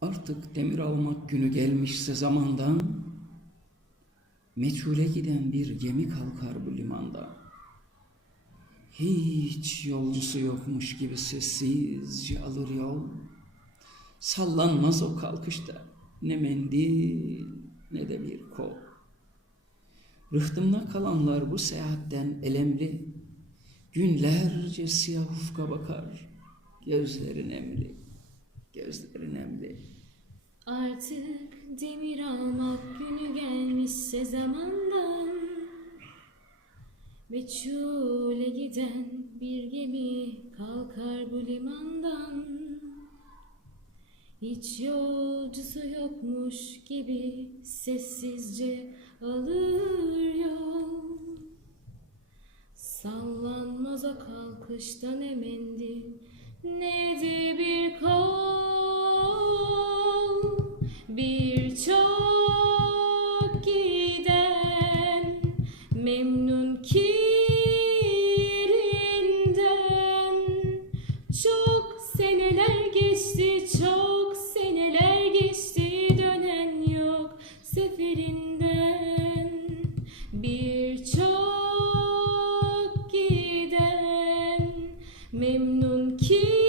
Artık demir almak günü gelmişse zamandan, meçhule giden bir gemi kalkar bu limanda. Hiç yolcusu yokmuş gibi sessizce alır yol. Sallanmaz o kalkışta ne mendil ne de bir kol. Rıhtımda kalanlar bu seyahatten elemli, günlerce siyah ufka bakar, gözleri nemli, gözleri nemli. Artık demir almak günü gelmişse zamandan Meçhule giden bir gemi kalkar bu limandan Hiç yolcusu yokmuş gibi sessizce alır yol Sallanmaz o kalkışta ne mendil ne de memnun kirinden Çok seneler geçti çok seneler geçti Dönen yok seferinden. Birçok giden memnun kirinden